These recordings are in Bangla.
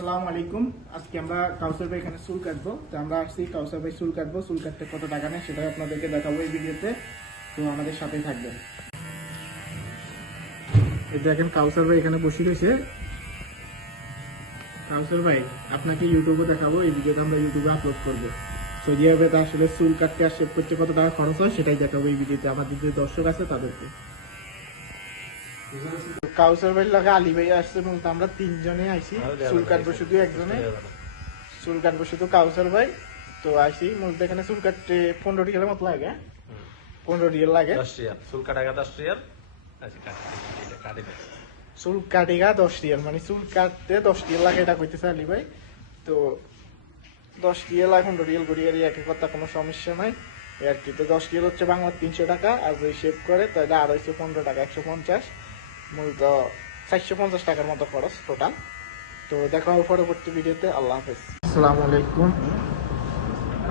আসসালামু আলাইকুম। আজকে আমরা কাউসার ভাই এখানে চুল কাটবো। তো আমরা আসছি কাউসার ভাই চুল কাটবো। চুল কাটতে কত টাকা নেয় সেটা আপনাদেরকে দেখাবো এই ভিডিওতে। তো আমাদের সাথেই থাকবেন। এই দেখেন কাউসার ভাই এখানে বসে রয়েছে। কাউসার ভাই, আপনাকে ইউটিউবে দেখাবো। এই ভিডিওটা আমরা ইউটিউবে আপলোড করব। সৌদি আরবে আসলে চুল কাটতে আর শেভ করতে কত টাকা খরচ হয় সেটাই দেখাবো এই ভিডিওতে। আমাদের যে দর্শক আছে তাদেরকে। কাউসার ভাই লাগে আলী ভাই আসছে এবং আমরা তিনজনে আইছি। চুল কাটবো শুধু একজনে। চুল কাটবো শুধু কাউসার ভাই। তো আইসি মূলত এখানে চুল কাটতে পনেরো টিকের মতো লাগে। হ্যাঁ? পনেরো টিকের লাগে। দশ রিয়াল চুল কাটা গা দশ রিয়াল আচ্ছা চুল কাটে গা দশ টিয়ার মানে চুল কাটতে দশ টিয়ার লাগে এটা কইতেছে আলী ভাই। তো দশ পনেরো টিয়াল করি আর একই কথা কোনো সমস্যা নাই। আর কি তো দশ টিয়াল হচ্ছে বাংলার তিনশো টাকা আর যদি শেভ করে তো এটা আর হচ্ছে পনেরো টাকা একশো পঞ্চাশ। মূলত চারশো পঞ্চাশ টাকার মতো খরচ টোটাল তো দেখা হবে পরবর্তী ভিডিওতে। আল্লাহ হাফেজ। আসসালামু আলাইকুম।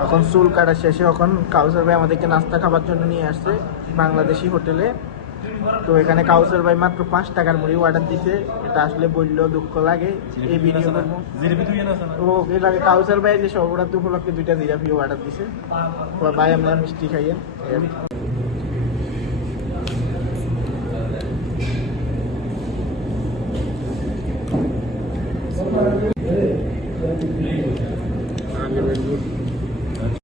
এখন চুল কাটা শেষে এখন কাউসার ভাই আমাদেরকে নাস্তা খাবার জন্য নিয়ে আসছে বাংলাদেশি হোটেলে। তো এখানে কাউসার ভাই মাত্র পাঁচ টাকার মুড়ি অর্ডার দিছে। এটা আসলে বললেও দুঃখ লাগে। এই ভিডিও ও এর আগে কাউসার ভাই যে সর্বরাত্রি উপলক্ষে দুইটা জিরাফি অর্ডার দিছে। ভাই আমরা মিষ্টি খাইয়েন। Parliament would